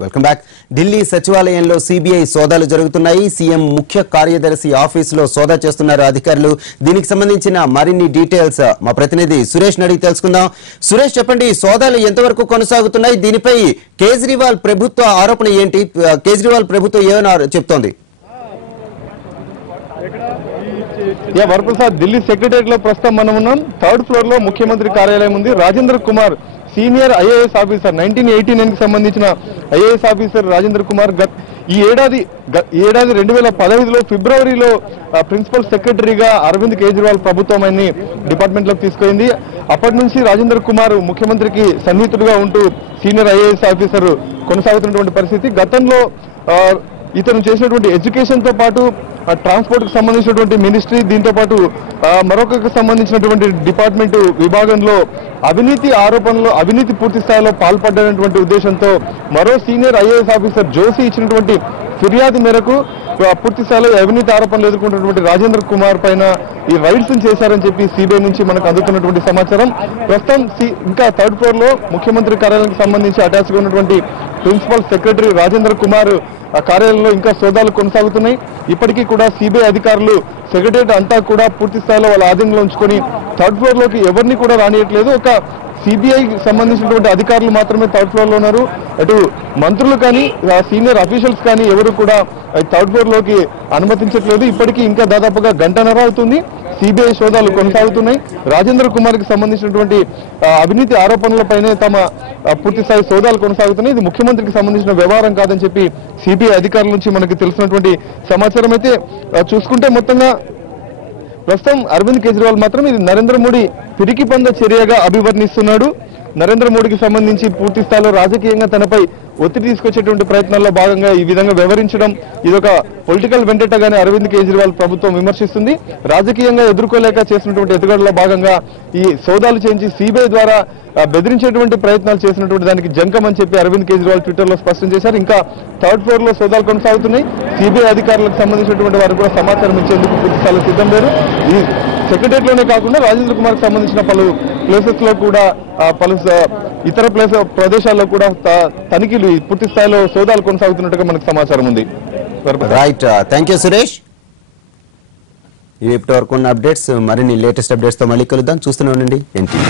Welcome back. Delhi సచివాలయంలో CBI సోదాలు జరుగుతున్నాయి. సీఎం ముఖ్య కార్యదర్శి ఆఫీసులో సోదా చేస్తున్నారు అధికారులు. దీనికి సంబంధించిన మరిన్ని డీటెయిల్స్ మా ప్రతినిధి సురేష్ అడిగి తెలుసుకుందాం. సురేష్, చెప్పండి, సోదాలు ఎంతవరకు కొనసాగుతున్నాయి? దీనిపై కేజ్రీవాల్ ప్రభుత్వ ఆరోపణ ఏంటి? కేజ్రీవాల్ ప్రభుత్వం ఏమైనా చెప్తోంది? వరప్రసాద్, ఢిల్లీ సెక్రటరియట్ లో ప్రస్తుతం మనం ఉన్నాం. థర్డ్ ఫ్లోర్ లో ముఖ్యమంత్రి కార్యాలయం ఉంది. Rajendra Kumar senior IAS officer, 1989 కి సంబంధించిన ఐఏఎస్ ఆఫీసర్ రాజేంద్ర కుమార్ ఈ ఏడాది 2015లో ఫిబ్రవరిలో ప్రిన్సిపల్ సెక్రటరీగా అరవింద్ కేజ్రీవాల్ ప్రభుత్వం ఆయన్ని డిపార్ట్మెంట్ లోకి తీసుకెళ్లింది. అప్పటి నుంచి రాజేంద్ర కుమార్ ముఖ్యమంత్రికి సన్నిహితుడుగా ఉంటూ సీనియర్ ఐఏఎస్ ఆఫీసర్ కొనసాగుతున్నటువంటి పరిస్థితి. గతంలో ఇతను చేసినటువంటి ఎడ్యుకేషన్ తో పాటు ట్రాన్స్పోర్ట్ కు సంబంధించినటువంటి మినిస్ట్రీ, దీంతో పాటు మరొకకు సంబంధించినటువంటి డిపార్ట్మెంట్ విభాగంలో అవినీతి ఆరోపణలు, అవినీతి పూర్తి స్థాయిలో పాల్పడ్డటువంటి ఉద్దేశంతో మరో సీనియర్ ఐఏఎస్ ఆఫీసర్ జోషి ఇచ్చినటువంటి ఫిర్యాదు మేరకు పూర్తి స్థాయిలో అవినీతి ఆరోపణలు ఎదుర్కొంటున్నటువంటి రాజేంద్ర కుమార్ పైన ఈ రైడ్స్ చేశారని చెప్పి సిబిఐ నుంచి మనకు అందుతున్నటువంటి సమాచారం. ప్రస్తుతం ఇంకా థర్డ్ ఫ్లోర్ లో ముఖ్యమంత్రి కార్యాలయానికి సంబంధించి అటాచ్ గా ఉన్నటువంటి ప్రిన్సిపల్ సెక్రటరీ రాజేంద్ర కుమార్ కార్యాలయంలో ఇంకా సోదాలు కొనసాగుతున్నాయి. ఇప్పటికీ కూడా సిబిఐ అధికారులు సెక్రటరియట్ అంతా కూడా పూర్తి స్థాయిలో వాళ్ళ ఆధీనంలో ఉంచుకొని థర్డ్ ఫ్లోర్ లోకి ఎవరిని కూడా రానియట్లేదు. ఒక సిబిఐ సంబంధించినటువంటి అధికారులు మాత్రమే థర్డ్ ఫ్లోర్ లో ఉన్నారు. అటు మంత్రులు కానీ సీనియర్ అఫీషియల్స్ కానీ ఎవరు కూడా థర్డ్ ఫ్లోర్ లోకి అనుమతించట్లేదు. ఇప్పటికీ ఇంకా దాదాపుగా గంటన్నర అవుతుంది. సిబిఐ సోదాలు కొనసాగుతున్నాయి. రాజేంద్ర కుమార్ కి సంబంధించినటువంటి అవినీతి ఆరోపణలపైనే తమ పూర్తి స్థాయి సోదాలు కొనసాగుతున్నాయి. ఇది ముఖ్యమంత్రికి సంబంధించిన వ్యవహారం కాదని చెప్పి సిబిఐ అధికారుల నుంచి మనకి తెలిసినటువంటి సమాచారం. అయితే చూసుకుంటే మొత్తంగా ప్రస్తుతం అరవింద్ కేజ్రీవాల్ మాత్రం ఇది నరేంద్ర మోడీ పిరికి పంద చర్యగా అభివర్ణిస్తున్నాడు. నరేంద్ర మోడీకి సంబంధించి పూర్తి స్థాయిలో రాజకీయంగా తనపై ఒత్తిడి తీసుకొచ్చేటువంటి ప్రయత్నాల్లో భాగంగా ఈ విధంగా వ్యవహరించడం ఇదొక పొలిటికల్ వెండెట్టగానే అరవింద్ కేజ్రీవాల్ ప్రభుత్వం విమర్శిస్తుంది. రాజకీయంగా ఎదుర్కోలేక చేసినటువంటి ఎత్తుగడల భాగంగా ఈ సోదాలు చేయించి సిబిఐ ద్వారా బెదిరించేటువంటి ప్రయత్నాలు చేసినటువంటి దానికి జంకం అని చెప్పి అరవింద్ కేజ్రీవాల్ ట్విట్టర్ లో స్పష్టం చేశారు. ఇంకా థర్డ్ ఫ్లోర్ లో సోదాలు కొనసాగుతున్నాయి. సిబిఐ అధికారులకు సంబంధించినటువంటి వారు కూడా సమాచారం ఇచ్చేందుకు పూర్తి స్థాయిలో సిద్ధం లేరు. ఈ సెక్రటరియట్ లోనే కాకుండా రాజేంద్ర కుమార్ కి సంబంధించిన పలు ప్లేసెస్ లో కూడా పలు ఇతర ప్రదేశాల్లో కూడా తనిఖీలు పూర్తి స్థాయిలో సోదాలు కొనసాగుతున్నట్టుగా మనకు సమాచారం ఉంది. Right, thank you Suresh. ఇప్పటి వరకు ఉన్న అప్డేట్స్, మరిన్ని లేటెస్ట్ అప్డేట్స్ తో మళ్ళీ కలుద్దాం. చూస్తూనే ఉండండి ఎన్టీవీ.